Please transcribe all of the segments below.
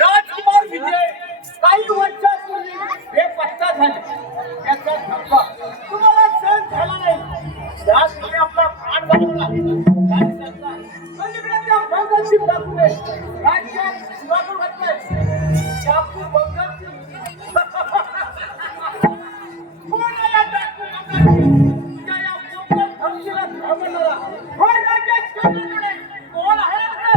राजकुमार विजय काही वर्षापूर्वी बेपत्ता झाले. त्याचा धक्का तुम्हाला सहन झाला नाही. त्याचमुळे आपला प्राण गमावला. आणि त्याचा पलीकडे त्या बंगालची टाकून राज्यात सुधारू घातले. टाकू बंगालची कोण या टाकू बंगालची त्या या बोकड धमकीला थांबवणारा कोण राज्यात करणारे कोण आहे रे?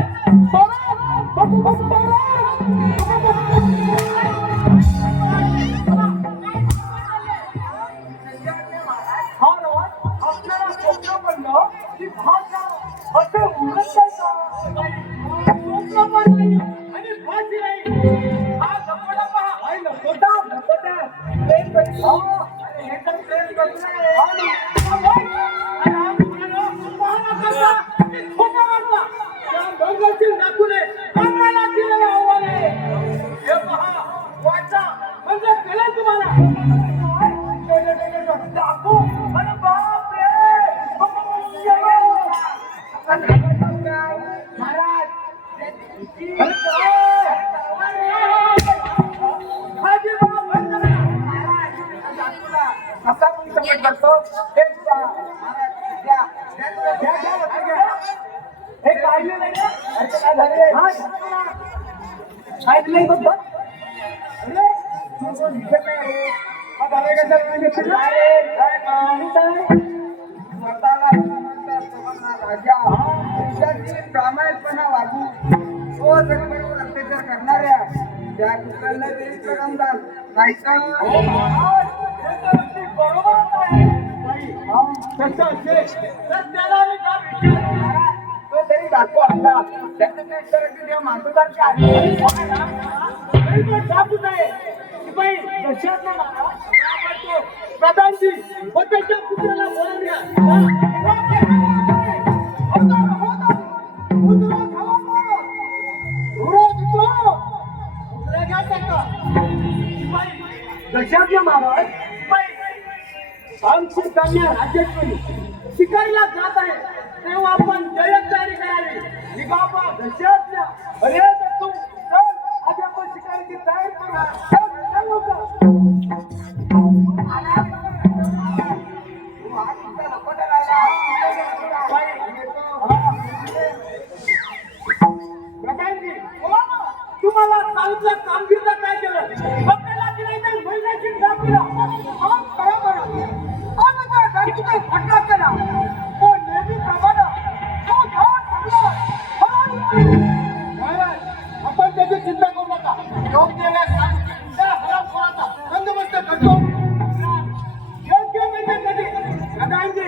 प्रामाणिकपणा वागू तो जगभरावर अत्याचार करणाऱ्या त्या कुत्रांना नाही तो तरी दाखवा त्याच्या माणसासारखे प्रधानजी व त्याच्या पुत्राला बोलवूया. दशाब्द महाराज आमची कन्या राज्येश्वरी शिकारीला जात आहे तेव्हा आपण जय्यत तयारी करावी. निघावा दशाब्द अरे तू चल आज आपण शिकारीची तयारी करू. प्रधानजी तुम्हाला कालच्या कामगिरीला काय केलं? बघायला की नाही तर महिन्याची दाखवलं फटका केला तो नेहमी प्रमाणे आपण त्याची चिंता करू नका. योग्य हरामखोराचा बंदोबस्त करतो. योग्य म्हणजे कधी प्रधानजी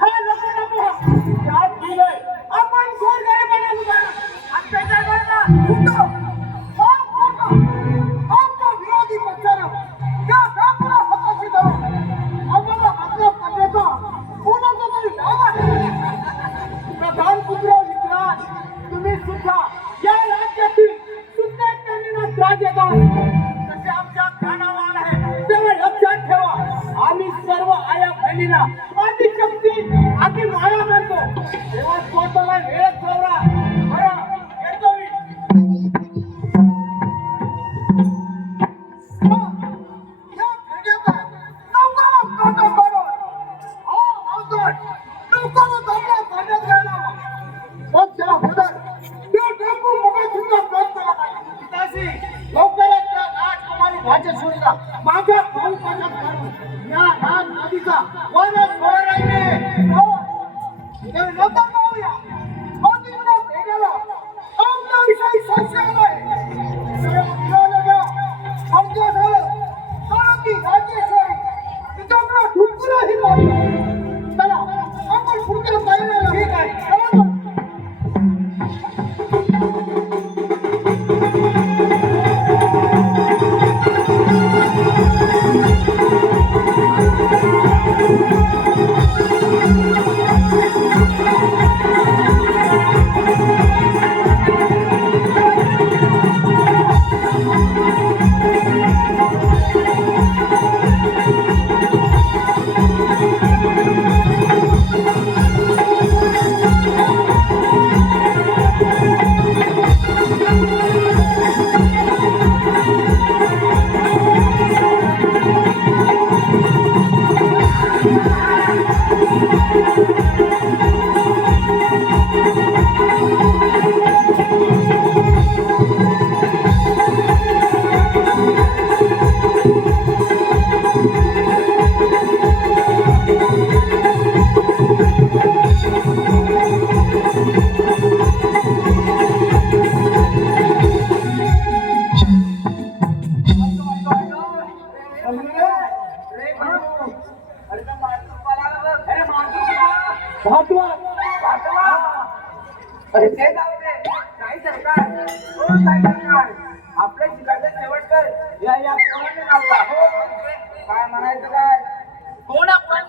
हा लोकांना त्यात दिलंय आपण गोरगरिबांना उदाहरण अत्याचार करणार आमच्या विरोधी पक्षानं त्या सापुरा हाताशी धरून आम्हाला मात्र पडण्याचा कोणाचा तरी डाव आहे. प्रधान पुत्र विक्रांत तुम्ही सुद्धा या राज्यातील सुंदर त्रास देतात तसे आमच्या कानावर आहे तेव्हा लक्षात ठेवा. आम्ही सर्व आया बहिणीला आधी शक्ती आधी माया मानतो तेव्हा स्वतःला वेळच ठेवला. बरं येतो मी. माझ्या या राज नदीचा वर विषयी संशय चला आपण पुढच्या पाहिजे ठीक आहे. Thank you. आपल्या शिकायचं शेवटकर या कोणाने नावला हो काय म्हणायचं काय कोण आपण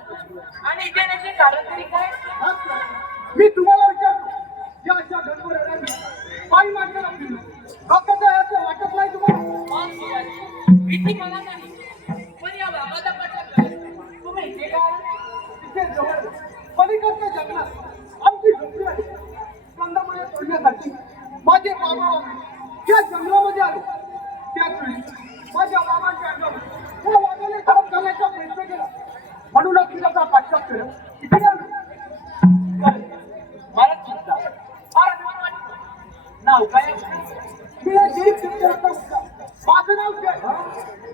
आणि इथे नेमके कारण तरी काय? हाच ना. मी तुम्हाला विचारतो या अशा गडबड पायी मागणार डॉक्टरच्या याचं वाटत नाही तुम्हाला? मग शिवाजी, भीती मला नाही पण या बाबाचा पटला काय तुम्ही इथे काय? तिथे जवळ पलीकडच्या जंगलात आमची झोपडी आहे. कंदमुळे तोडण्यासाठी माझे बाबा त्या जंगलामध्ये आले. त्याच वेळी माझ्या बाबांच्या अंगावर या वाघाने साफ करण्याचा प्रयत्न केला. म्हणूनच मी त्याचा पाठलाग केला. इथे आलो. मला चिंता फार अभिमान वाटतो. नाव काय? मी एक गरीब शेतकऱ्याचा मुलगा. माझं नाव जय.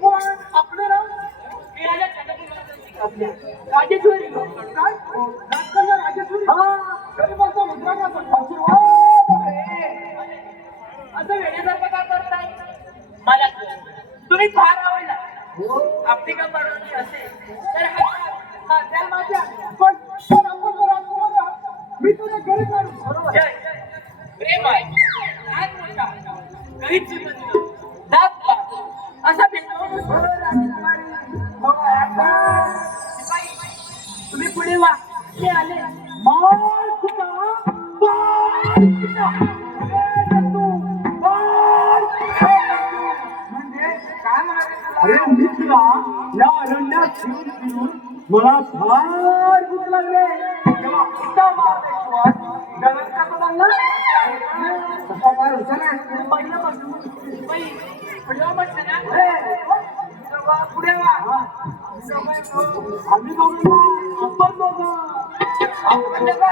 पण आपलं नाव मी राजा छत्रपती आपल्या राजेश्वरी काय? राजकन्या राजेश्वरी. गरिबांचा मुद्रा का असं वेळेसारखं का करताय? मला तुम्ही फार आवडला. आपली का परवानगी असेल तर हा त्या माझ्या पण आपण जर राजकुमार आहात, मी तुला घरी काढू. बरोबर. जय प्रेम आहे हात मोठा गरीब श्रीमंत दात पात असा भेदभाव नसतो. शिपाई, तुम्ही पुढे वा ते आले. मार तुका, मार तुका. म्हणजे काय म्हणायचं अरे मित्रा, या अरण्यात फिरून फिरून मला फार भूक लागले. तेव्हा उड्या मारल्याशिवाय डबल कसा लागला? तसा काय होतं ना पहिल्यापासून शिपाई पुढे वा म्हटलं ना. पुढे वा आम्ही दोघं आपण दोघं आपण काय झाले का?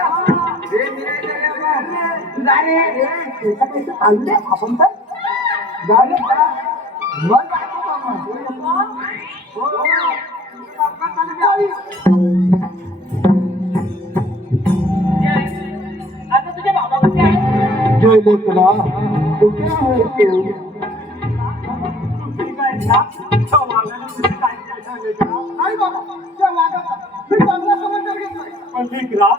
मग जय, आता तुझे बाबा कुठे आहेत? जय लेकरा कुठे आहे तू? नाही बाबा, त्या वाघाचा मी चांगला समाचार घेतोय. पण लेकरा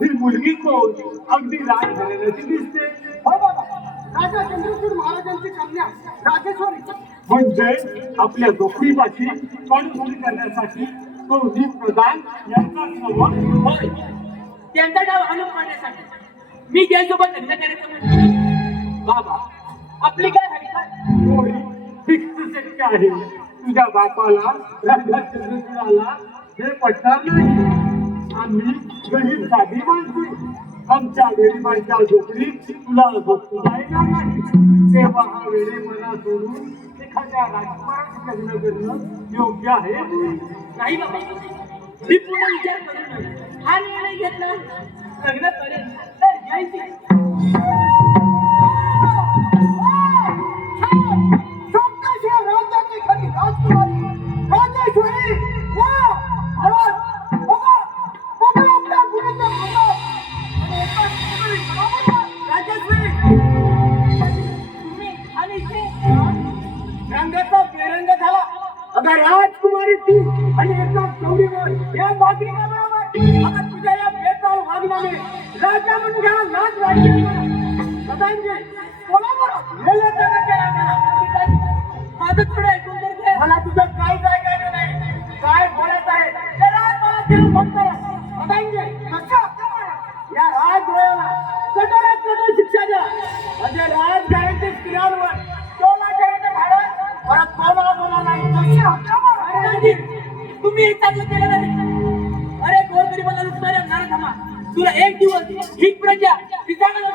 ही मुलगी कोण अगदी राजघराण्याची दिसते हो बाबा, राजा चंद्रशूर महाराजांची कन्या राजेश्वरी. म्हणजे आपल्या जोखमीपाशी कणखोडी करण्यासाठी तो प्रधान यांचा समोर होय, त्यांचा डाव हलवून मारण्यासाठी मी ज्यासोबत लग्न करायचं म्हणतो. बाबा आपली काय हवी काय? होय फिक्स शक्य आहे तुझ्या बापाला राजा चंद्रशूराला हे पटणार नाही. आम्ही गरीब साधी माणसं आमच्या गरिबांच्या झोपडीत तुला झोपता येणार नाही. तेव्हा हा वेळे मला सोडून एखाद्या राजकुमाराशी लग्न करणं योग्य आहे. नाही बाबा, मी पुढे विचार करून हा निर्णय घेतला. लग्न करेल तर घ्यायची. छोट्याशा राज्याची खरी राजकुमारी राजेश्वरी. वा! आवाज! बाबा! बाबा आपल्या मुलीचा मुलगा. आणि एका सुंदरी बरोबर राजेश्वरी. तुम्ही आणि इथे रंगाचा बेरंग झाला. अगं राजकुमारी तू आणि एका चौरीवर या बाजरीला बरोबर. अगं तुझ्या या बेताल वागण्याने राजा म्हणून घ्या लाज वाटली मला. सदांजी बोला बरं. गेले तर केला मला. माझं थोडं ऐकून तर घ्या. मला तुझं काय ऐकायचं नाही. काय बोलायचं आहे ते राज मला देऊ फक्त. सदांजी कसं या राजद्रोहाला कठोरात कठोर शिक्षा द्या. म्हणजे राजघराण्याच्या स्त्रियांवर टोला ठेवायचं भाडं परत कोणाला बोला नाही. अरे तुम्ही एक चांगलं केलं नाही. अरे गोरगरिबाला लुटणाऱ्या नरधमा, तुला एक दिवस ही प्रजा तिचा माझा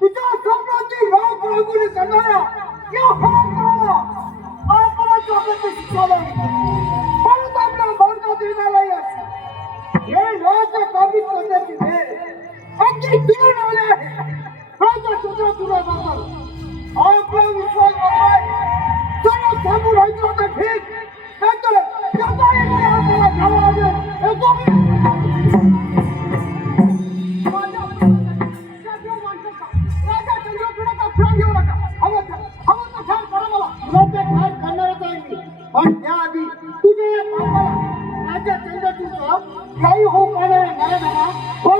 तुझ्या स्वप्नाची राग रागुली करणारा या हरामखोराला आपल्या चौकात शिक्षाला परत आपल्या भारतात येणारा यश. हे राजा काबीज करण्याची वेळ अगदी दूर आले आहे. राजा तुझा तुला जातो. आपला विश्वास आहे. सर्व थांबून राहायचं होतं ठीक. नाहीतर जाता पण त्याआधी तुझ्या या बापाला राजा चंद्रचूडचा काही होऊ पाहणारा नारायणा हो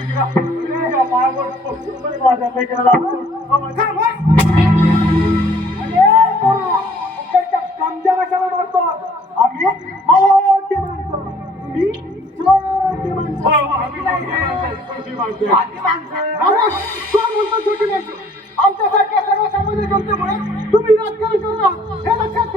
आपला तुझ्या मागवर पक्षी माझ्या लेकराला आमच्यासारख्या सर्वसामान्य जनतेमुळे तुम्ही राजकारण करता हे लक्षात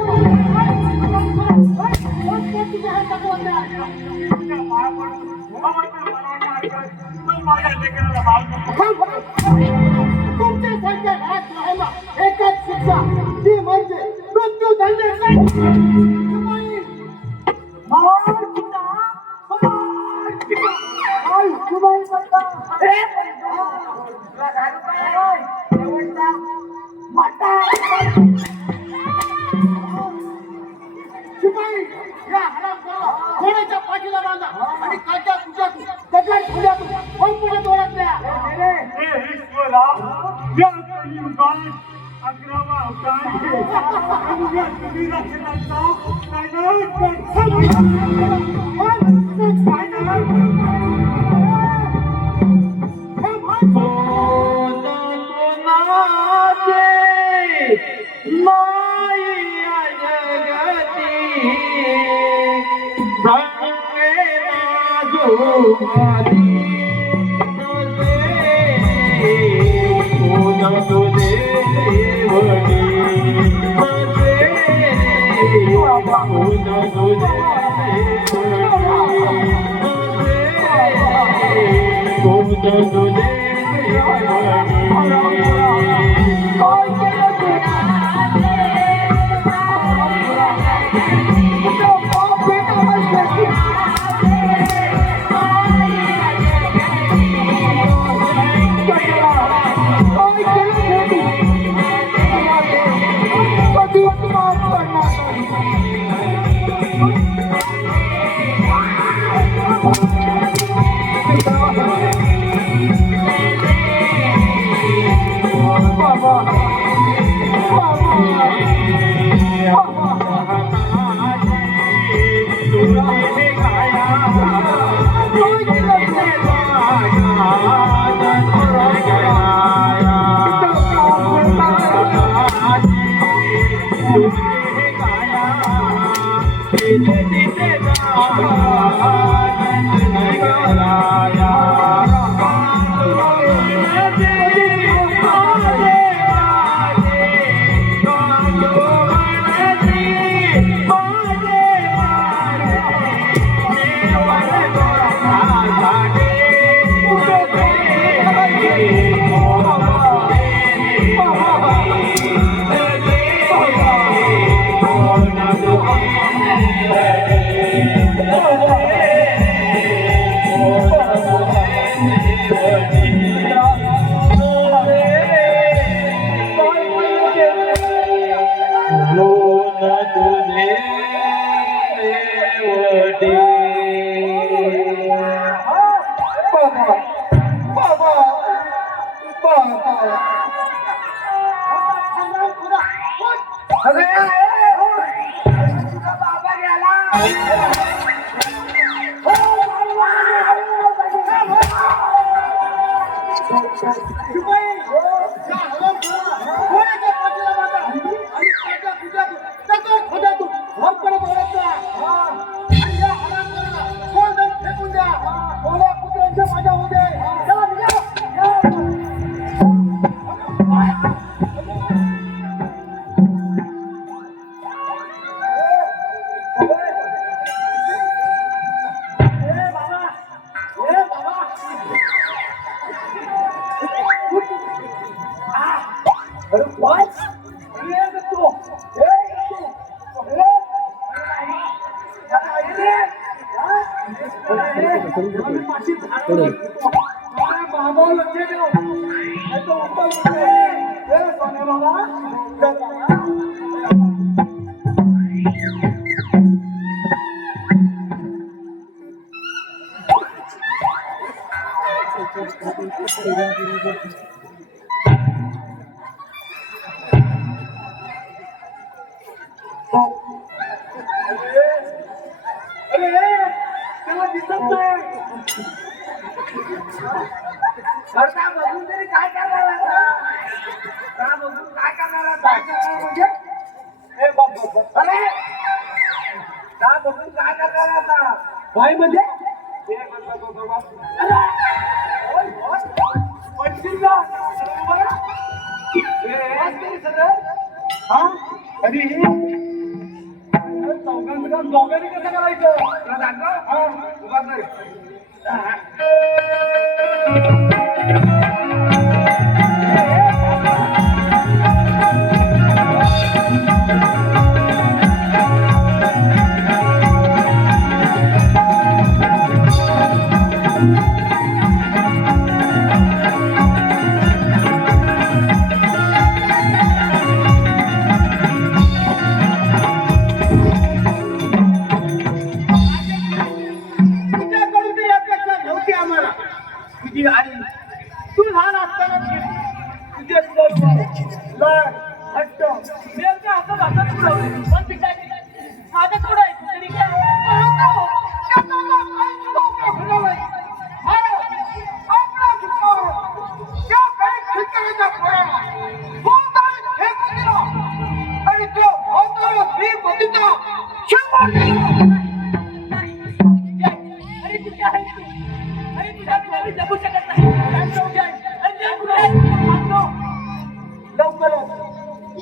तुमच्यासारख्या राजकारणाला एकच शिक्षा ती म्हणजे मृत्यू शिपाई या हरामखोराला घोड्याच्या पाठीला बांधा आणि काच्या तुझ्यातून त्याच्या ठेवल्यातून पण पुढे दोरत द्या ईश्वरा या कलियुगात 11वा अवतार आहे तुम्ही रक्षणाचा काय बाबा लक्ष ठेव. नाही तर उत्तर मिळते. ए, सोन्या बाबा, जा बाबा. अरे त्याला दिसत नाही. बरं का बघून तरी काय करणार आता? का बघून काय करणार आता? काय करणार म्हणजे? ए बाप बाप बाप. अरे का बघून काय करणार आता? काय म्हणजे? हे बघ, बघ, बघ, बघ. ओय, ओय. पडशील ना. बरं. वाच तरी सगळं. हा? आणि चौघांचं दोघांनी कसं करायचं? तुला सांगतो? हा. उभा कर. तुझ्याकडून ती अपेक्षा नव्हती आम्हाला. तुझी आई तू लहान असताना तुझे लाड हट्ट नेमके हातात हातात पुरवले. पण ती काय केलं? माझं थोडं आहे तरी काय? अरे तुझ्या आहे तू. अरे तुझ्या बिना मी जगू शकत नाही. अरे ते कुठे आहे? सांगतो. लवकरच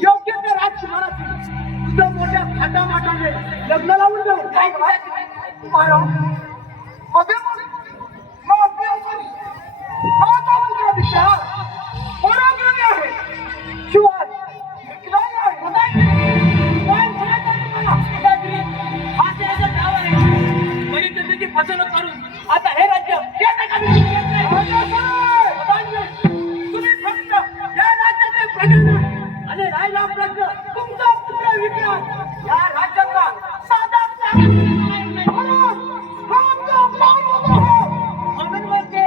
योग्य त्या राजकुमाराची तुझं मोठ्या थाटामाटाने लग्न लावून जाऊ. काय तुझ्या माझा पुत्र विचार पराक्रमी आहे. शिवाय विक्रांत आहे. काय म्हणायचं तुम्हाला? हा शहराचं नाव आहे. म्हणजे त्याची फसवणूक करून आता हे राज्य केंद्र कमी तुम्ही फक्त या राज्याचे प्रतिनिधी आणि राहिला प्रश्न तुमचा पुत्र विक्रांत या राज्याचा साधा म्हणून म्हणते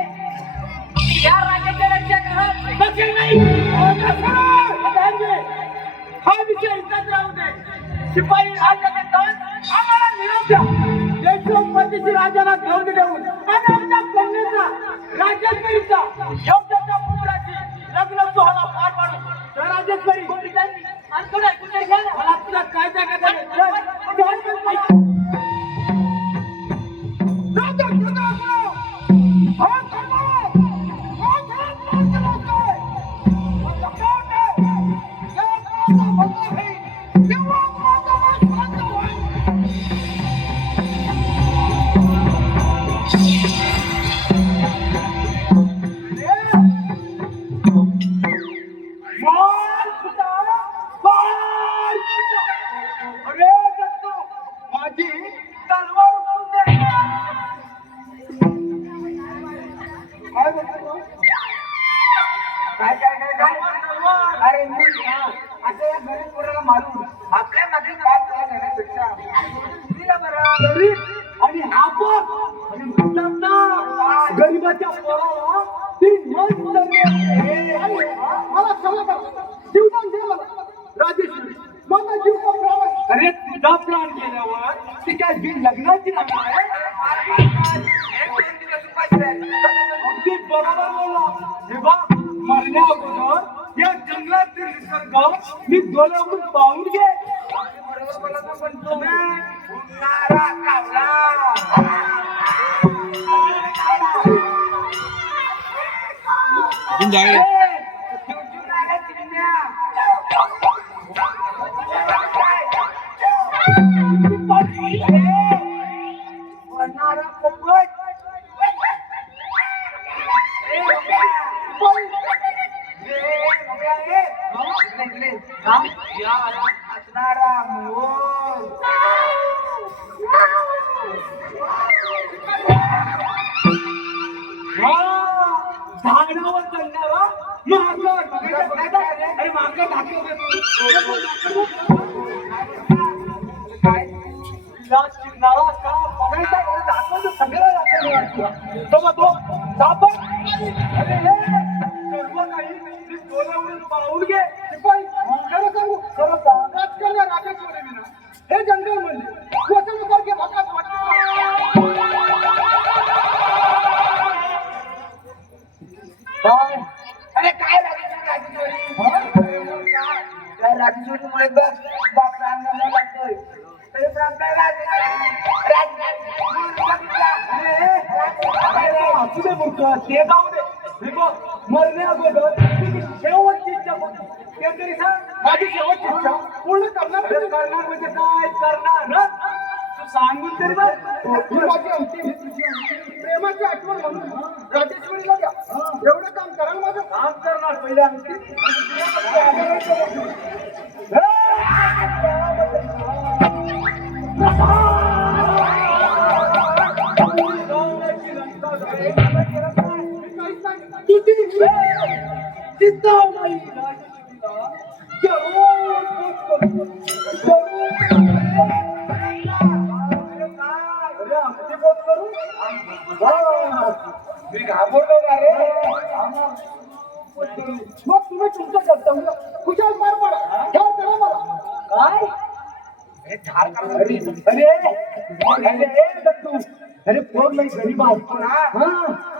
की या राज्याच्या रक्षणात दक्षिण नाही. हा विषय इथंच राहू दे. शिपाई राज्याचे तण आम्हाला निरोप द्या. देशोपतीची राजाला घेऊन देऊन आणि आमच्या कन्येचा राजेश्वरीचा योग्य त्या पुत्राची लग्न सोहळा पार पाडू. तर राजेश्वरी आणि कुठे कुठे घ्या ना. मला तुला काय जागा माझी तलवार उचलून दे. काय बोलतो? काय काय काय काय? अरे मी आता या गरीब पोराला मारून आपल्या मध्ये काय तुला घेण्यापेक्षा दिला बरं. गरीब आणि आपण आणि म्हणतात ना गरीबाच्या पोराला ती मन चांगली असते. मला सगळं जीवदान दे मला राजेश्वरी. माझा जीव का प्राण आहे. अरे तुझा प्राण गेल्यावर ती काय जी लग्नाची लागणार आहे. एक दोन दिवस उपाशी राहील. अगदी बरोबर बोलला. हे बघ मरण्या अगोदर या जंगलातील निसर्ग मी डोळ्यावरून पाहून घे. बरोबर बोला ना, पण तुम्ही उन्हाळा कावला. असणारा मोर. झाडावर चढणारा माकड. अरे माकड काय विलास शिरणारा का बघायचा दाखवतो सगळं दाखवलं. तो मग तो सापड. अरे हे सर्व काही मी डोळ्यावरून पाहून घे. शिपाई खरं सांगू खरं सांग राजकारण राजाचोरी विना हे जंगल म्हणजे वचनासारखे भकास वाटते. काय? अरे काय राजचोरी काय राजचोरीमुळे बघ रांगायला लागतोय तरी पण आपल्याला असू दे मूर्ख ते जाऊ दे. हे बघ मरण्या अगोदर तुझी शेवटची इच्छा होती ते तरी सांग. माझी शेवटची इच्छा पूर्ण करणार. करणार म्हणजे काय करणार ना तू सांगून तरी बघ. ही माझी अंतिम प्रेमाची आठवण म्हणून राजेश्वरीला द्या. एवढं काम कराल माझं काम करणार पहिले अंतिम. मी घाबरलो का रे मग तुम्ही तुमचं कर्तव्य खुशाल पार पाडा. ठार करा मला. काय अरे पोर नाही गरीब असतो ना. हा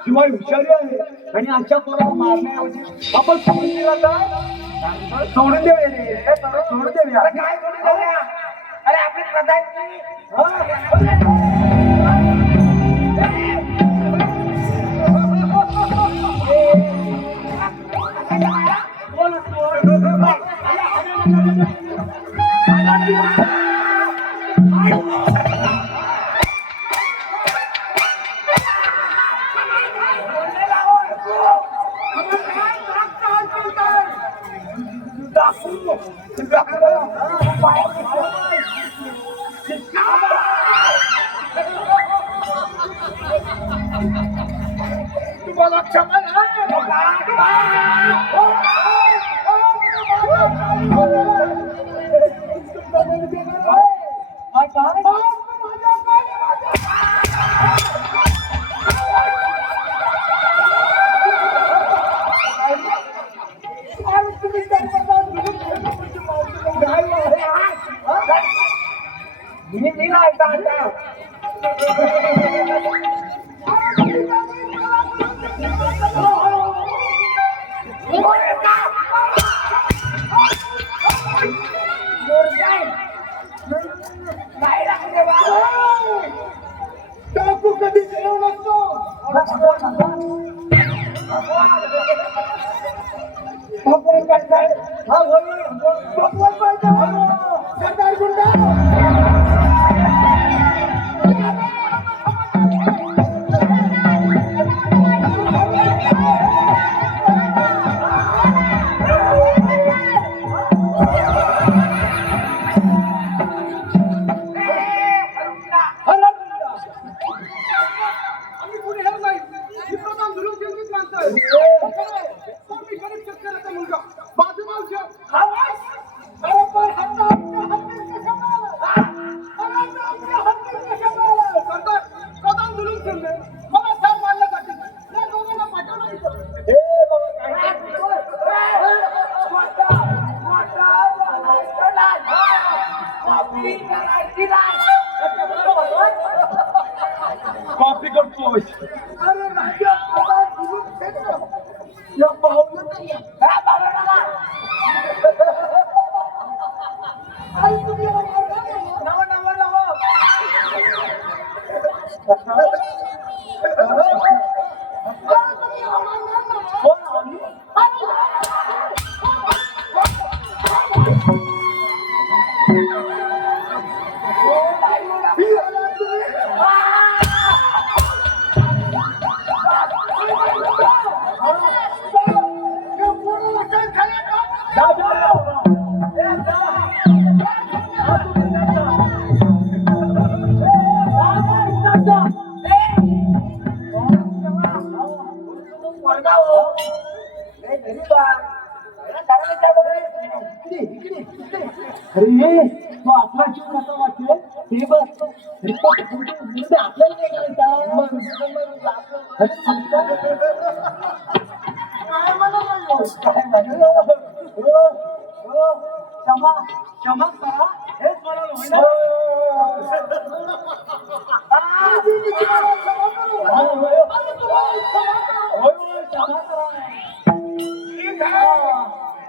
शिवाय हुशारी आहे आणि अशा पोराला मारण्याऐवजी आपण सोडून दिला तर सोडून देऊया रे. सोडून देऊया. काय करू देऊया? अरे आपले प्रधानजी तुम्हाला क्षमा टाकू कधी जेव नसतो. भगवान पाहिजे. हा भगवान पाहिजे. सरदार गुंडा कॉपी करतोय. अरे राजा आता दुरून फेकलं. या पाहुलं नाही. आई तुम्ही नव नव नव अरे तो आपला जीव कसा वाचेल ते बस आपल्याला काय करायचं अरे काय क्षमा क्षमा करा हेच मला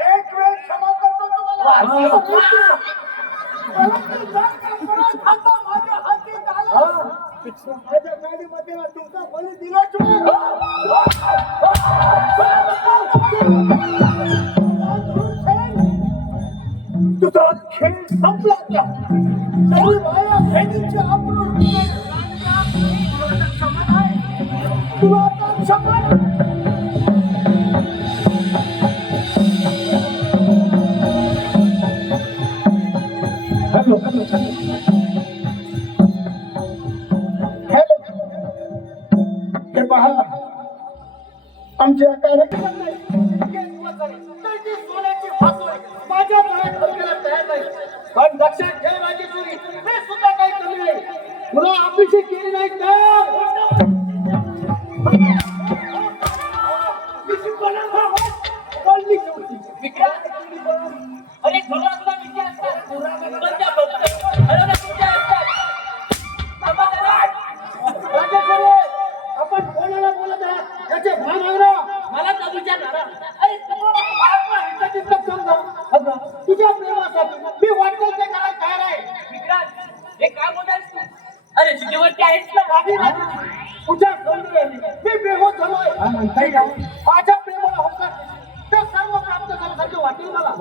एक वेळ क्षमा करतो तुम्हाला माझ्या गाडीमध्ये तुमचा बळी दिला तुझा खेळ संपला माझ्या बहिणीचे आपण तुला आता क्षमा हे पहा आमच्या कार्यक्रमात माझ्या तयार नाही पण लक्षात ठेव माझी चुरी हे सुद्धा काही कमी नाही तुला अपेक्षा केली नाही अरे घरातला विषय असतात मुलांच्या बघतात घराला विषय असतात आपण कोणाला बोलत आहात याचे भान आवरा मला तर विचारणार अरे तुझ्या प्रेमासाठी मी वाटेल ते करायला तयार आहे विक्रांत हे काय बोलायस अरे तुझ्यावरती आहेस ना तुझ्या सौंदर्याने मी बेहोश झालोय माझ्या प्रेमाला होकार ते सर्व प्राप्त झाल्यासारखे वाटेल मला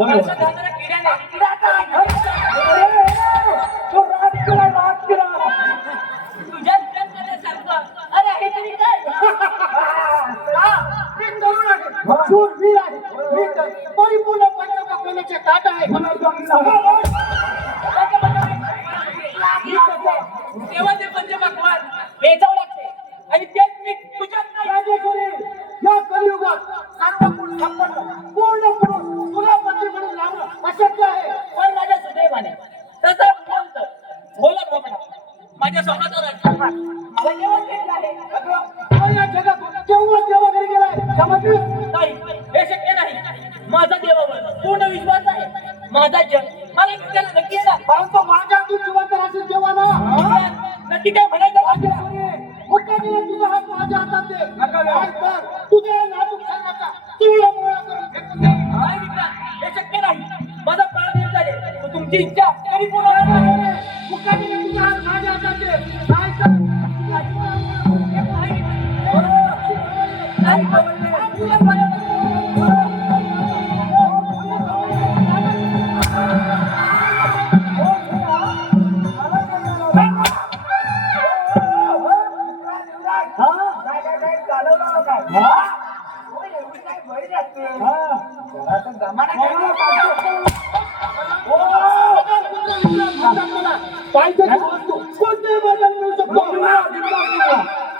तुझ्या करण्यासारखं अरे हे तरी काय मी तरुण आहे शूरवीर आहे मी परिपूर्ण पंचकोणाचे ताट आहे तेव्हा ते पंचपक्वान वेचावं लागते आणि तेच मी तुझ्यात नाही राजेश्वरी या कलियुगात सर्वपूर्ण संपन्न पूर्ण पुरुष तुला पती म्हणून लावणं अशक्य आहे पण माझ्या सुदैवाने तसं बोलत होता माझ्या स्वतःचा मला केव्हा घेतलं आहे या जगात केव्हा घरी गेलाय समजली नाही हे शक्य नाही माझा देवावर पूर्ण विश्वास आहे माझा जग मला विचार नक्की आहे ना परंतु माझ्या तू जिवंत राहशील तेव्हा ना नक्की काय म्हणायचं मुक्का दिला तुझा हात माझ्या हातात दे नाहीतर तुझ्या नाजूक शरीराचा तुला मोळा करून फेकून दे नाही विक्रांत, हे शक्य नाही माझा प्राण देव झाले तर तुमची इच्छा कधी पूर्ण होणार नाही. मुक्का दिला तुझा हात माझ्या हातात दे नाहीतर तुझ्या नाही कोणते बदल मिळू शकतो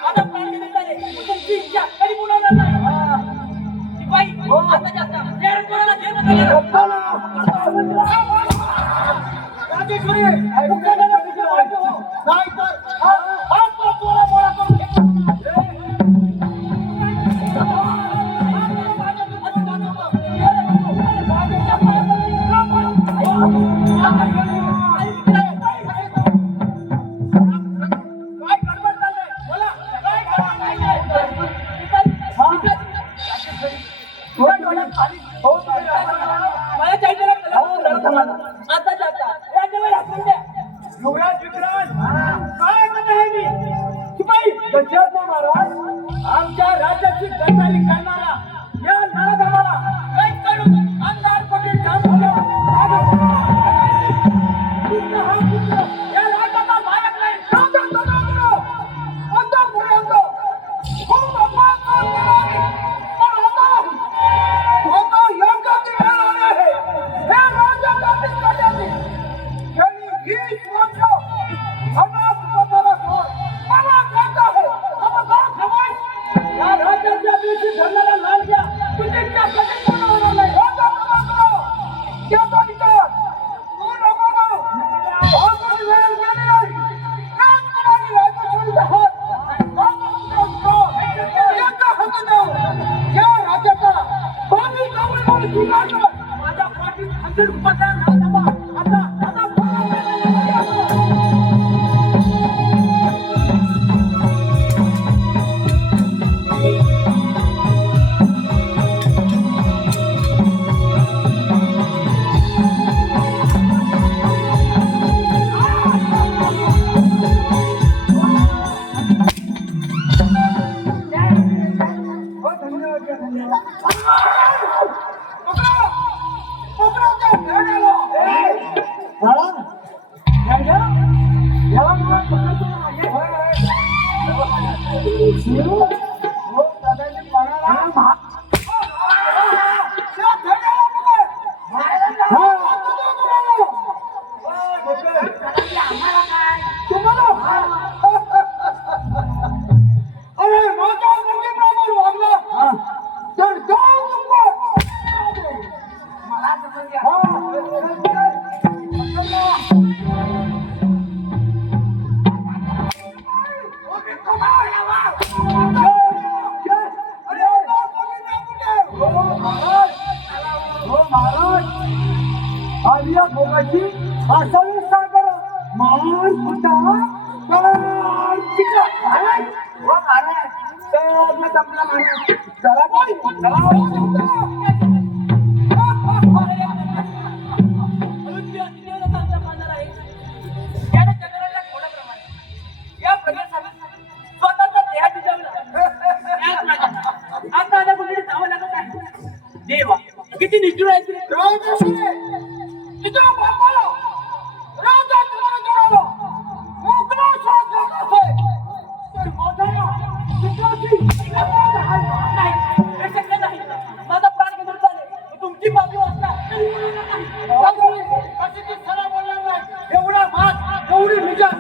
आता प्राण देव झाले तर तुमची इच्छा कधी पूर्ण होणार नाही. शिपाई आता जाता जर कोणाला देव राजेश्वरी मुक्का दिला तुझ्या हात नाहीतर हात तुला मोळा करून फेकून काय गडबड चाललंय बोला काय मला चाललेला आता जाता याच्यावर आपण द्या युवराज विक्रांत काय म्हणत आहे मी शिपाई गजानन महाराज आमच्या राज्याची गद्दारी करणारा या नरधमाला कैद करून अंधार पटेल या राज्याचा नायक नाही खूप अपमान लाल घ्या तुझे पता आता हो धन्यवाद अरे माझ्या मुलीबरोबर वागला तर जाऊ नको. मला समजलं. आलिया भोगाची असावी सागर मान होता हो महाराज सगळं जमलं महाराज. चला बाई, चला. देवा किती निष्ठुर आहे तुम्ही. तुझ्या बापाला राजा तुम्हाला मोकळा श्वास घेत असेल तर माझ्या पित्याची नाही, हे शक्य नाही. माझा प्राण घेऊन चालेल. तुमची बाजू असणार तरी मला नाही. कशी ती खरं बोलणार नाही. एवढा भात एवढी विचार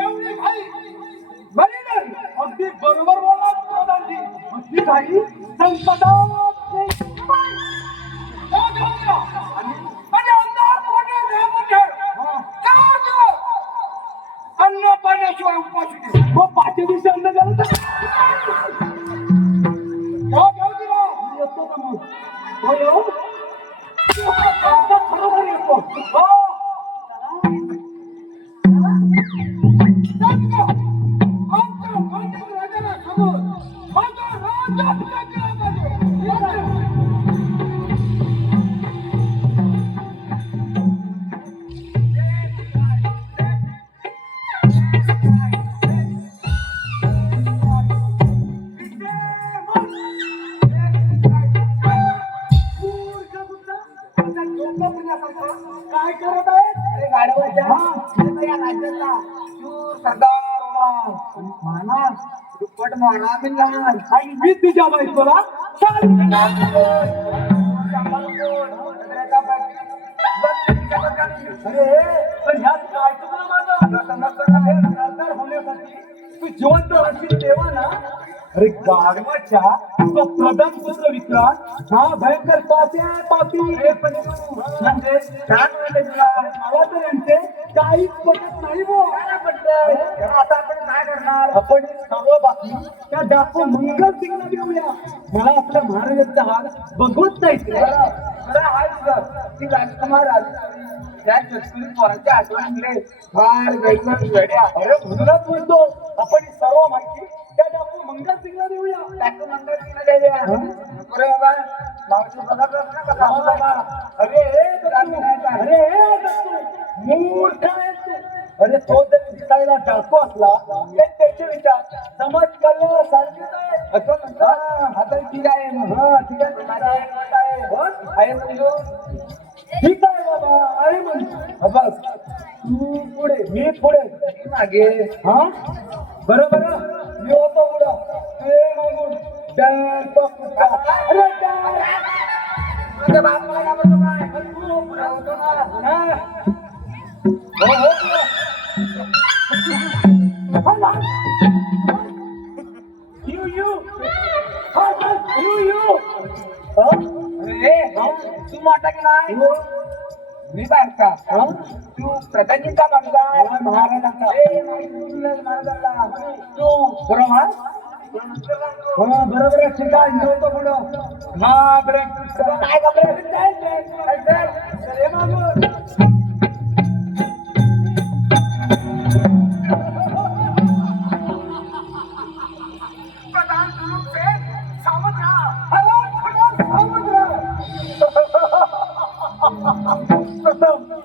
एवढी घाई बरी नाही अगदी बरोबर बोला प्रधानजी अगदी काही संपदा अन्न पाण्याशिवाय उपाशी मग पाचव्या दिवशी अन्न झालं तर येतो ना मग हो येऊ आता खरोखर येतो हो काय करत आहे अरे गाढवाच्या या राज्यातला तू सरदार माना दुप्पट मारा मिळाला. आणि मी तुझ्या बायकोला चाल अरे पण ह्यात काय चुकलं माझं सरदार होण्यासाठी तू जिवंत राहशील तेव्हा ना. अरे गाढवाच्या तो प्रधान पुत्र विक्रांत हा भयंकर पापी आहे पापी म्हणजे छान वाटलं तुला. मला तर यांचे काहीच पटत नाही बो आता आपण काय करणार. आपण सर्व बातमी त्या डाकू मंगल सिंगला देऊया. मला आपल्या महाराजांचा हाल बघवत नाही खरं आहे तुझं की राजकुमार त्या छत्री पोराच्या आठवणीकडे फार गैरसमज वेड्या. अरे म्हणूनच म्हणतो आपण ही सर्व माहिती त्या डाकू मंगल सिंगला देऊया. त्याचं मंगळ तिला द्यायला. नको रे बाबा मावशी बघा प्रश्न कसा होता. अरे अरे मूर्ख आहेस तू. अरे तो जर दिसायला डाकू असला तर त्याचे विचार समाज कल्याणासारखेच आहे असं म्हणतो. आता ठीक आहे मग. हा ठीक आहे माझा एक मत आहे. आहे म्हणतो. ठीक आहे बाबा आहे म्हणून बघ तू पुढे मी पुढे मी मागे. हा बरं बरं मी होतो पुढं तू ये मागून डॅन अरे डॅन माझ्या बापाला काय म्हणतो काय? तू पुढे होतो ना. हो यू यू अरे तू मोठा की नाही. मी बारका. तू प्रधानजीचा मागचा महाराजांचा महाराजांना तू बरोबर हो बरोबर आहे ठीक आहे जेवतो पुढं हा ब्रेक काय का ब्रेक अरे मागून प्रधान सुरू सेठ सावध राहा हवा खडा सावध राहा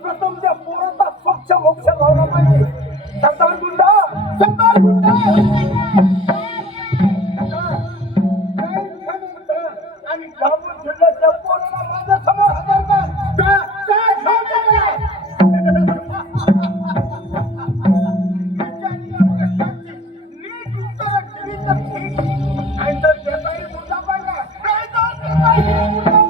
प्रथम त्या पोराचा स्वच्छ मोक्ष लावला पाहिजे सरदार गुंडा आणि जाऊन जिल्ह्याच्या पोराला माझ्या समोर हजर नीट उत्तर दिली तर ठीक नाहीतर देसाई मुद्दा पडला नाहीतर देसाई मुद्दा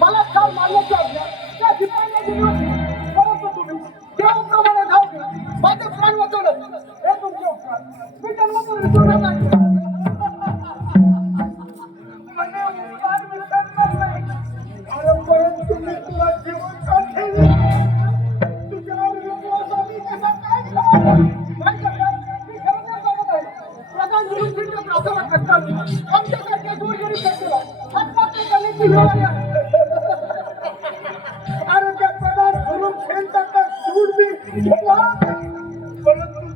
मला काल मारण्याची आज्ञा त्या ठिकाणी दिली परंतु तुम्ही देवाप्रमाणे धावले माझे प्राण वाचवलं हे तुमचे उपकार मी जन्मातून विसरणार नाही मला उपकार विसरणार नाही अरे परंतु मी तुला जीवन का ठेवी तुझ्यावर विश्वासाने कसा काय मी खरंच सांगत आहे प्रधान गुरुजींच्या प्रार्थना करतात आमच्यासारख्या दूरगिरी करतो आता ते कलेची वेळ आली आहे. अरे त्या प्रधान गुरु खेळतात सूट मी घेला परंतु तू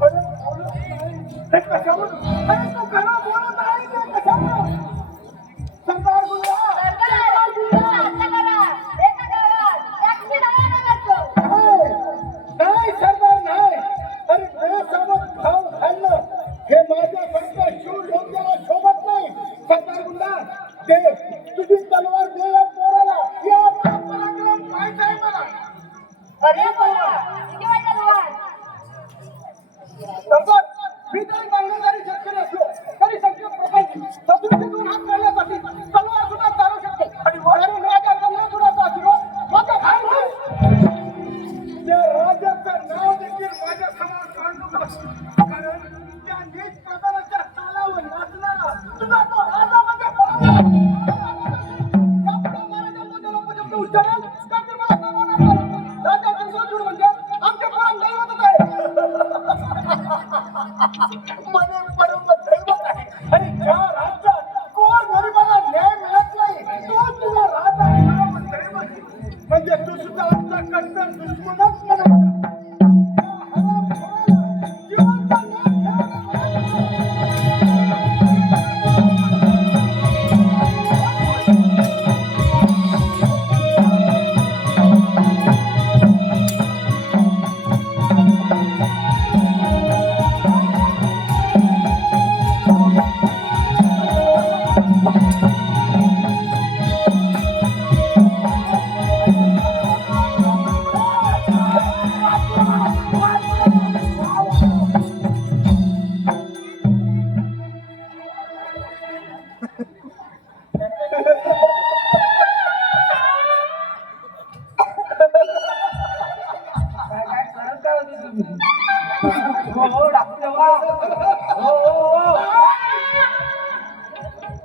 खरं बोलत नाही हे कशावर अरे तू खरं बोलत नाही ते कशावर सरदार गुंडा नाही सरदार नाही अरे बेसमज भाव घालणं हे माझ्यासारख्या शिव योग्याला शोभत नाही सरदार गुंडा दे तुझी तलवार दे या पोराला या पराक्रम पाहायचा आहे मला सरदार मी जरी मागणीदारी शेतकरी असलो तरी संकेत प्रपंच शत्रूचे दोन हात करण्यासाठी तलवार सुद्धा चालू शकतो आणि वरून राजा गंगा सुद्धा आशीर्वाद माझा भाई त्या राजाचं नाव देखील माझ्या समोर काढू नका कारण त्या नीच प्रधानाच्या तालावर नाचणारा तुझा तो राजा म्हणजे उच्चारण त्याचे मला सर्वांना राजा गंगासूर म्हणजे आमचे परम दैवतच आहे मने परम दैवत आहे आणि ज्या राज्यात कोण गरीबाला न्याय मिळत नाही तो तुझा राजा आहे परम दैवत म्हणजे तू सुद्धा आमचा कट्टर दुश्मनच म्हणायचा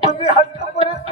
तुम्ही हट्टपर्यंत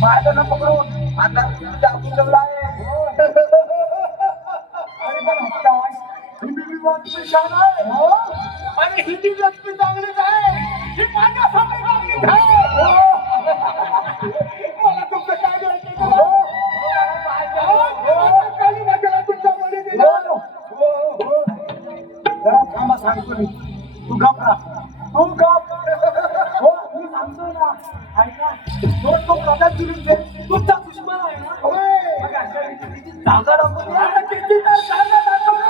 मार्गाला पकडून आता दाबून ठेवला आहे आणि हिंदी व्यक्ती चांगलीच आहे ही माझ्यासाठी चांगलीच आहे सांगतो मी. तू गप राहा. तू गप. हो मी सांगतोय ना. ऐका तो प्रताप विरुद्ध तुमचा दुश्मन आहे ना. मग अशा किती जागा दाखवली. किती तर जागा दाखवली.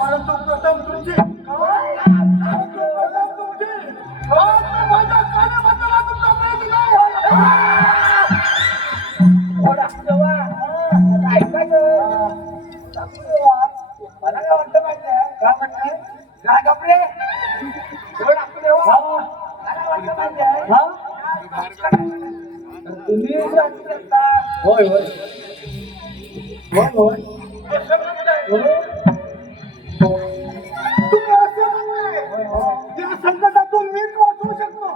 परंतु प्रथम तुमची माझ्या कानाबद्दल तुमचा प्रयत्न नाही. थोडा जवळ ऐकायचं. मला काय वाटतं माहिती आहे? काय म्हणताय? काय गपरे? थोडं आपलं हो. मला वाटतं माहिती आहे? तुम्ही राहू शकता. होय होय होय होय. तुम्ही असं म्हणताय. या संकटातून मीच वाचवू शकतो.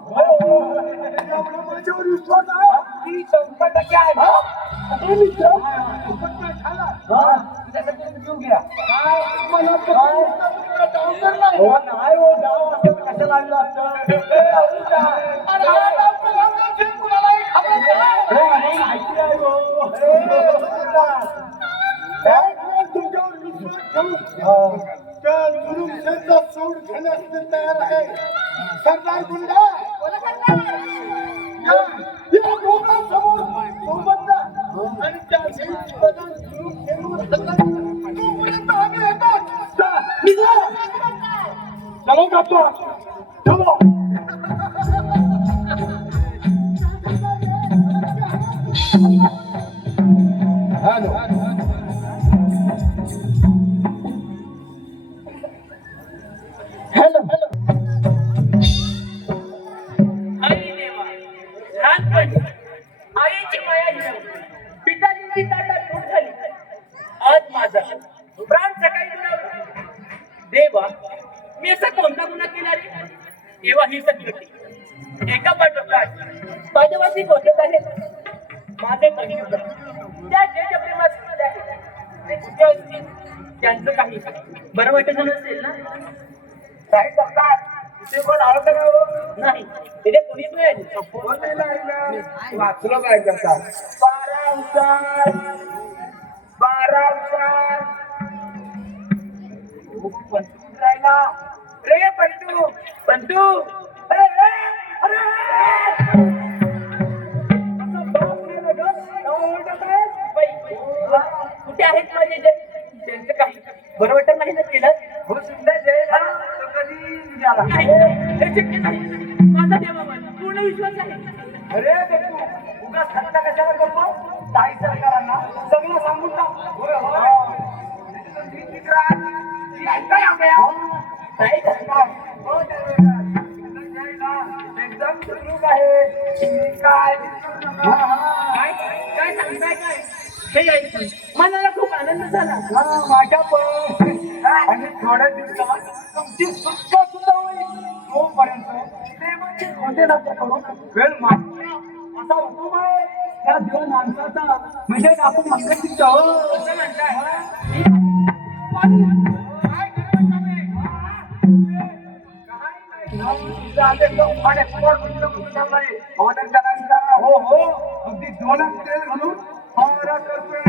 एवढा माझ्यावर विश्वास आहे. ती 100% आहे. अरे मित्र, फक्त झाला. तुझ्यासाठी तुम्ही जीव घ्या. मला तुमच्याकडे जाऊन तर नाही. हो नाही हो, जाऊ असं कशाला आलेलं असतं? अरे हा डाव तर लावला, जे कुणालाही खबर नाही. माहिती आहे हो. एक वेळ तुमच्यावर विश्वास ठेवून त्या गुरुशेचा सोड घेण्यास मी तयार आहे. सरदार गुंडा, या दोघांसमोर सोबत जा. आणि त्या शहीद गुरुशेवर हल्ला करा. तोपर्यंत आम्ही येतो. जा, निघा. चलो जातो. चलो. Hello hello. अरे देवा, लहानपणी आईची माया हिरावली, पिताजींची ताटात फूट झाली. आज माझा प्राण सकाळी दुरावला. देवा, मी असा कोणता गुन्हा केला रे? तेव्हा ही सत्कृती एका पाठोपाठ माझ्यावरती बोलत आहे. माझे परिवार त्या जे प्रेमात सुद्धा आहे ते कुठे असतील, त्यांचं काही बरं वाटत नसेल ना. साहेब बघतात. ते पण आलं हो. नाही, तिथे कोणीच नाही. फोन नाही लागला. वाचलं काय करतात? 12 उतार. 12 उतार. पंतू राहिला. रे पंतू. पंतू. अरे रे. अरे असं बाप रे ना गं. ओरडत आहे. बाई, कुठे आहेत माझे जय? त्यांचं काही बरं वाटत नाही ना केलं. हो सुद्धा जय झाला तर कधी झाला. नाही, हे शक्य नाही. माझा देवावर पूर्ण विश्वास आहे. अरे तू उगाच खर्च कशावर करतो? ताई सरकारांना सगळं सांगून टाक. होय होय. ती जिकरा ती ऐकाय आपल्या. ताई सरकार. हो देवेंद्र. एकदम सुरूच आहे. काय काय काय सांगताय काय? हे ऐकून मनाला खूप आनंद झाला. माझ्या पण आणि थोड्या दिवसात तुमची सुटका सुद्धा होईल. तोपर्यंत प्रेमाचे खोटे नाते करून वेळ मागणे असा हुकूम आहे त्या देव माणसाचा. म्हणजे आपण मंगळची चव असं म्हणताय. ऑर्डर करायचा. हो हो अगदी 2 तेल घालून ऑर्डर करतोय.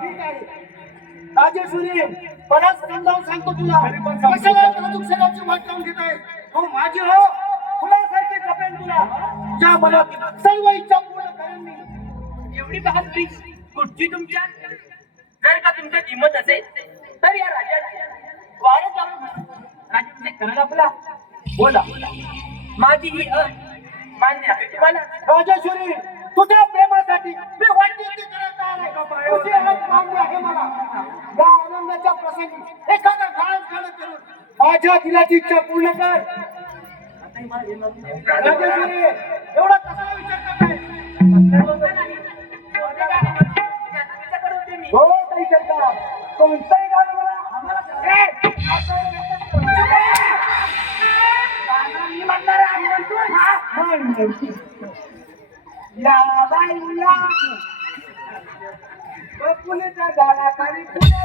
ठीक आहे. राजेश्वरी, बराच समजावून सांगतो तुला. कशाला प्रदूषणाची वाट लावून घेत आहे? हो माझी हो. फुलासारखी जपेन तुला. तुझ्या मनात सर्व इच्छा पूर्ण करेन मी. एवढी बहादुरी कुठची तुमच्या? जर का तुमच्यात हिंमत असेल तर या राजाची वारं जाऊन राजाचे करण आपला बोला. माझी ही मान्य आहे तुम्हाला. राजेश्वरी, तुझ्या प्रेमासाठी मी वाटते ते करत आहे. तुझी हक मान्य आहे मला. या आनंदाच्या प्रसंगी एखादा गाणं गाणं करून माझ्या दिलाची इच्छा पूर्ण कर. राजेश्वरी, एवढा कसा विचार करताय? हो ताई सरकार, कोणताही गाणं मला आम्हाला मी म्हणणार आहे. आम्ही म्हणतोय. या बाईला फुलेच्या झाडाखाली फुले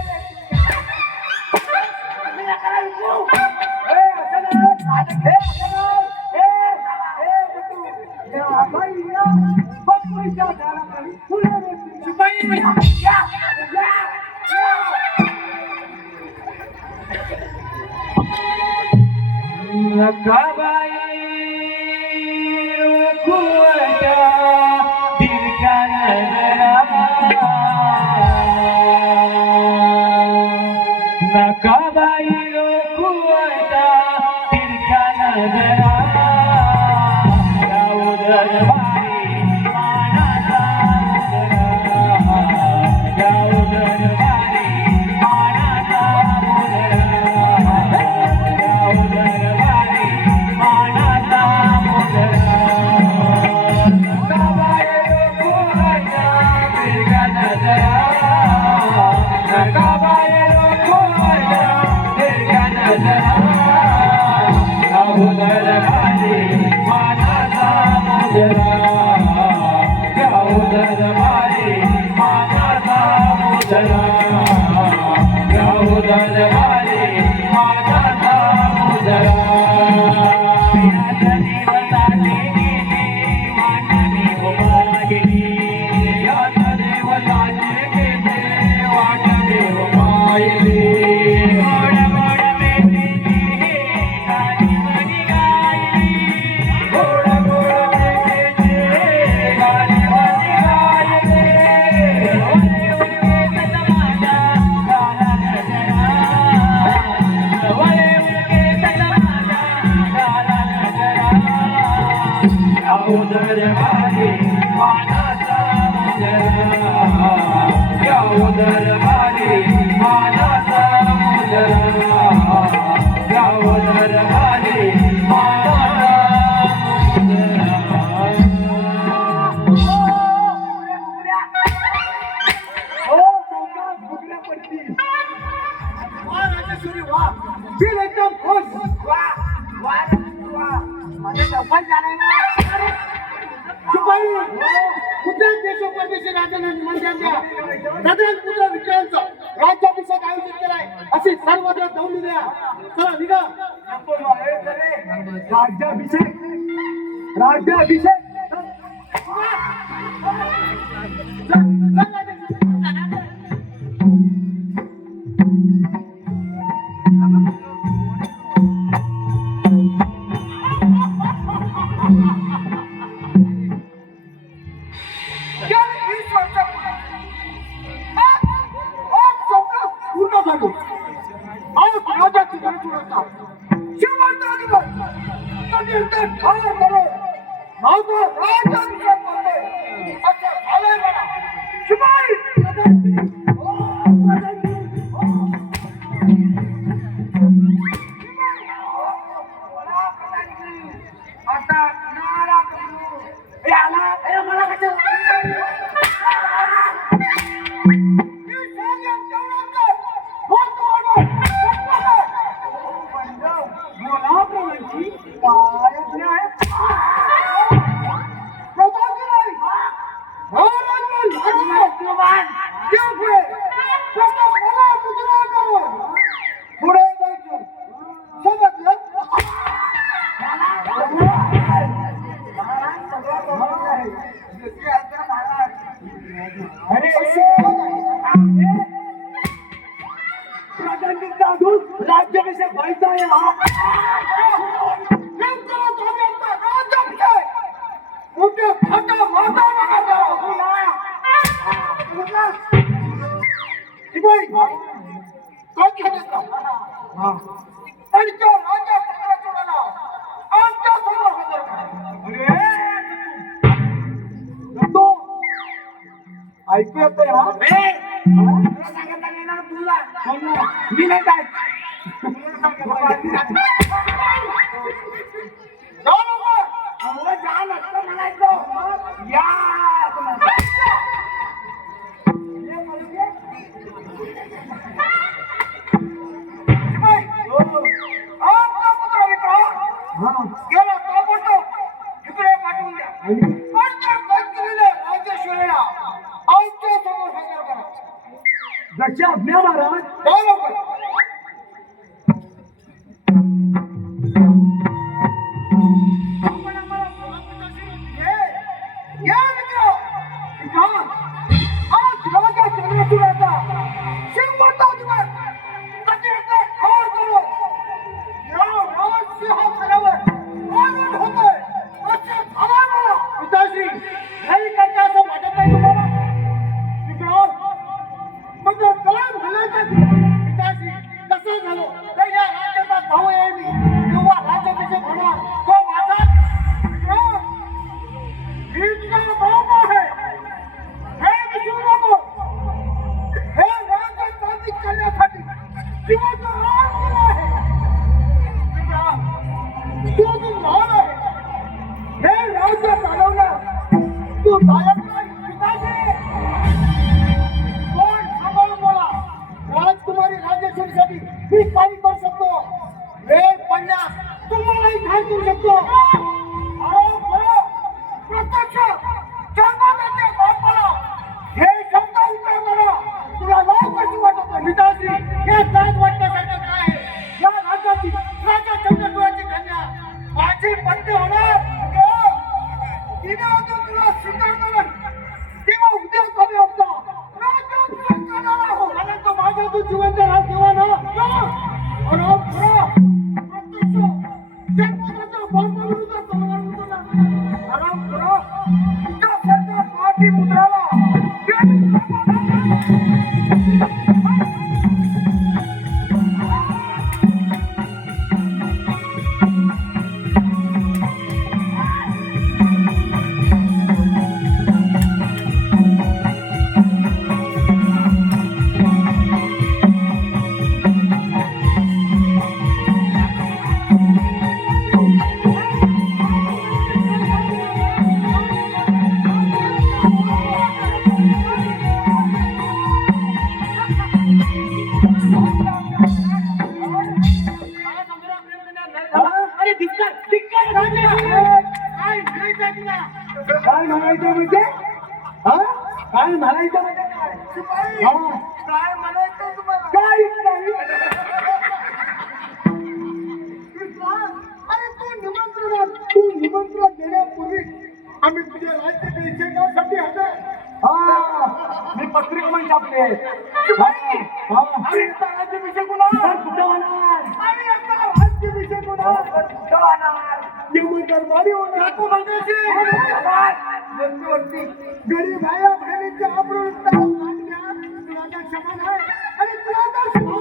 नकाबाई कुवटा तिरका नजरा नकाबाई कुवटा तिरका नजरा जाऊ दरबारी मानाचा मुजरा जाऊ दरबारी मानाचा मुजरा जाऊ दरबारी मानाचा मुजरा नकाबाई कुवटा तिरका नजरा नकाबाई कुवटा तिरका नजरा जाऊ दरबारी मानाचा मुजरा जाऊ दरबारी मानाचा मुजरा जाऊ दरबारी मानाचा मुजरा यातनी वताने गेले वाटणी उमागली यातनी वताने गेले वाटणी उमागली गोड गोड मेथीची हे गाणी म्हणी गायली गोड गोड मेथीची हे गाणी म्हणी गायली वले उलके तमाशा गाला नजरा वले उलके तमाशा गाला नजरा जाऊ दरबारी मानाचा मुजरा जाऊ दरबारी मानाचा मुजरा जाऊ दरबारी मानाचा वा राजेश्वरी वा दिल एकदम खुश शिपाई कुठल्या देशोपदेशी राजाने निमंत्रण द्या नगरपुत्र विजयांचा राज्याभिषेक आयोजित केलाय अशी सर्वत्र दौली द्या चला निघा राज्याभिषेक राज्याभिषेक पूर्ण झालो आज राजाची गरज होता शेवटचा दिवस कधी तर ठार करो माझा राज्याभिषेक करतोय असं झालंय मला शिपाई आता नारा करू याला मला कसं पुढे जायचं समजलं अरे प्रजांनी जागून राज्याभिषेक व्हायचा आहे मोठे फाटा माता आणि तो राजा चंद्रचूडाला आमच्या समोर हजर करा. ऐकू येतोय हा तुला सांगितलं नाही ना तुला मी नाही काय जाऊ लवकर. जा नसतं म्हणायचं या आमचा पुत्र मित्र गेला ताबडतोब इकडे पाठवून द्या आणि केलेल्या राजेश्वरीला आमच्या समोर हजर करा. जशी आज्ञा महाराज जाऊ लवकर. आपण आम्हाला बोलावण्यासाठी ये. ये मित्र. इथं आज राजा चंद्रचूडाचा शेवटचा दिवस. कधी एकदा ठार करू. या राजसिंहाचा जीवाचा राग केला आहे. तू अजून लहान आहे. हे राज्य चालवणार तू लायक नाही. पिताजी, कोण सांभाळून बोला. राजकुमारी राजेश्वरीसाठी मी काही करू शकतो. वेळ पडल्यास तुम्हालाही घाल करू शकतो. प्रत्यक्ष जन्मदात्या बापाला हे शब्द उच्चारणारा तुला नाव कशी वाटत नाही? पिताजी, हे लाज वाटण्यासारखं काय आहे? या राज्याची राजा चंद्रचूडाची कन्या माझी पत्नी होणार. तिने अजून तुला स्वीकारलं नाही तेव्हा उद्या कमी होता राज्याभिषेक करणार आहोत. आणि तो माझ्या तू जिवंत राज देवा ना. प्रत्यक्ष जन्मदात्या बापाविरुद्ध तलवार उचलणार. आराम करा. तुझ्यासारख्या पाठी पुत्राला अरे धिक्कार धिक्कार. काय म्हणायचं तुला? काय म्हणायचं म्हणजे काय म्हणायचं म्हणजे काय? शिपाई, हा. काय म्हणायचं तुम्हाला? काहीच नाही. अरे तू निमंत्रण देण्यापूर्वी आम्ही तुझ्या राज्याभिषेकासाठी हजर. मी पत्रिका पण छापते. आणि आता राज्याभिषेक होणार. कुठं होणार? आणि आता राज्याभिषेक होणार. कुठं होणार? दरबारी होणार. तू बघायची. गरीब भाया बहिणीच्या अप्रवृत्त तुला तर क्षमा नाही आणि तुला तर क्षमा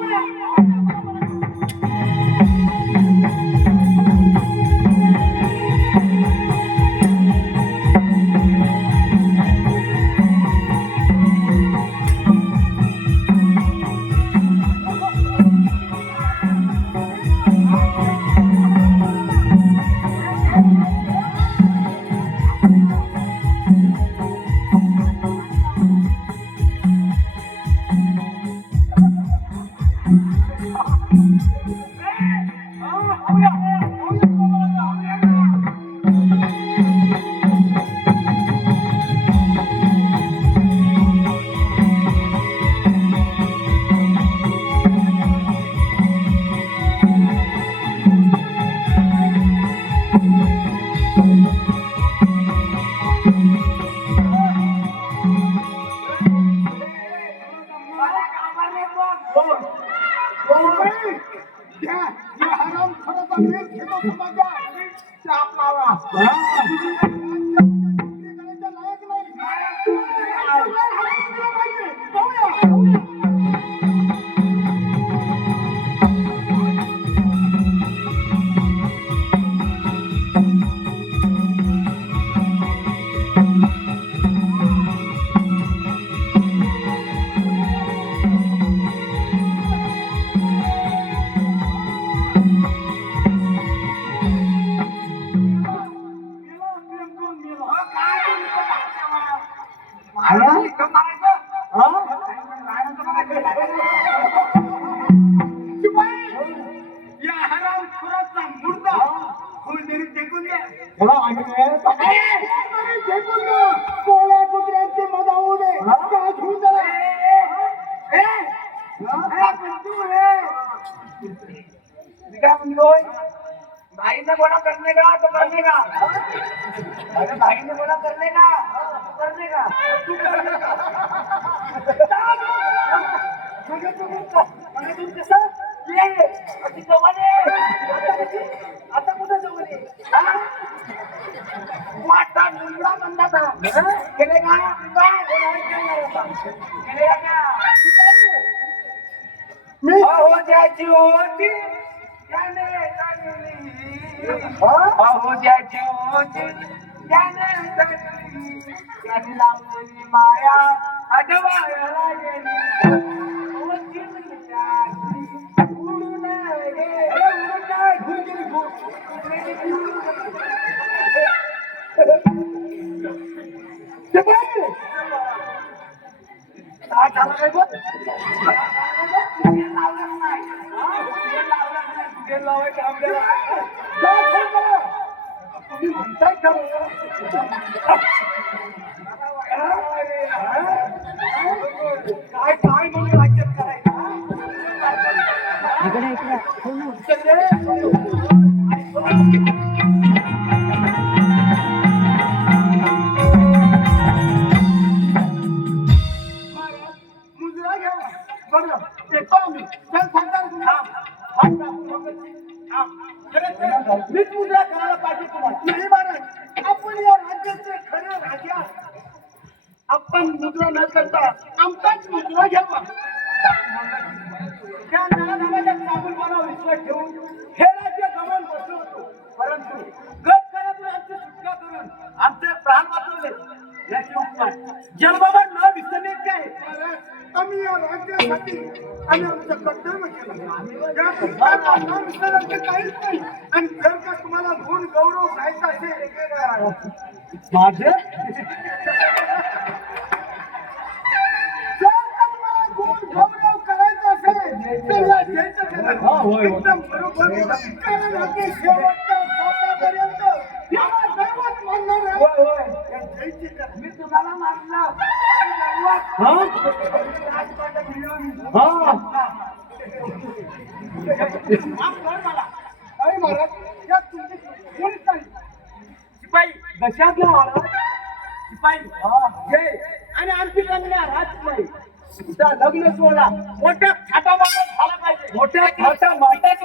या हराम खुराचा मुर्दा खोलदरी फेकून द्या. फेकून द्या. कोळ्या कुत्र्यांची मजा होऊ दे. का घेऊन जा. क्या म्हणतोय? भाईने बोला करने का तो करने का. अरे भाईने बोला करने का तो करने का. तू करने का. कसं ये अशी जवाने आता कुठं जवळ वाटा मुलगा म्हणता था केले का केले का मी हो ज्याची होती त्याने हो ज्याची होती त्याने त्याने लावलेली माया अडवायला गेली. काय झालं काय बघ तुम्ही म्हणताय का काय काय म्हणून राज्यात करायचं मुजरा घ्यावा बरं येतो आम्ही चल सांगणार मीच मुजरा करायला पाहिजे तुम्हाला नाही महाराज आपण या राज्याचे खरे राजा आपण मुद्रा न करता आमचाच मुद्रा घ्यावा त्या नानाच्या चाबूलपणावर विश्वास ठेवून हे राज्य गमन बसलो होतो परंतु गट करातून आमची सुटका करून आमचे प्राण वाचवले याचे उपकार जन्मभर न विसरणे काय आम्ही या राज्यासाठी आम्ही आमचं कर्तव्य केलं या कर्तव्याला न विसरण्याचं काहीच नाही आणि जर का तुम्हाला गुण गौरव घ्यायचा असेल माझे गौरव करायचा असेल तर या जयचं केलं एकदम बरोबर कारण आपली शेवटच्या श्वासापर्यंत याला दैवत मानणार आहे जयचे करा मी तुम्हाला मानलं अरे महाराज या तुमची कोणीच नाही शिपाई दशातला महाराज शिपाई जय आणि आमची कन्या राजकुमारी तिचा लग्न सोहळा मोठ्या थाटामाटात झाला पाहिजे मोठ्या थाटामाटात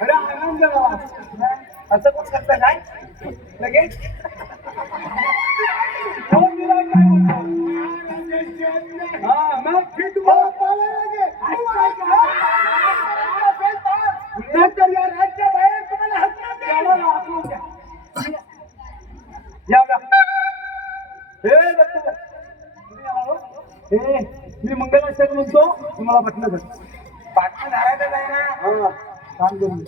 अरे आनंद झाला असं पण करता काय लगेच मग फिट नंतर या राज्याबाहेर तुम्हाला हक्क मी मंगलाश्वर म्हणतो तुम्हाला पटलं पाटणं धारायचं आहे ना काम करून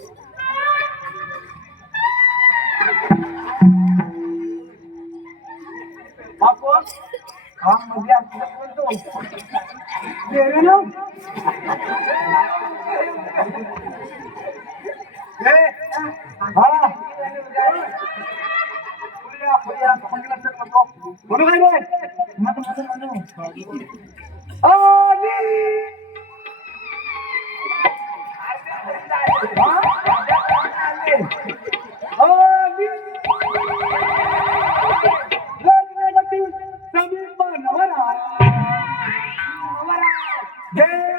आपण काम मध्ये आपलं म्हणतो देव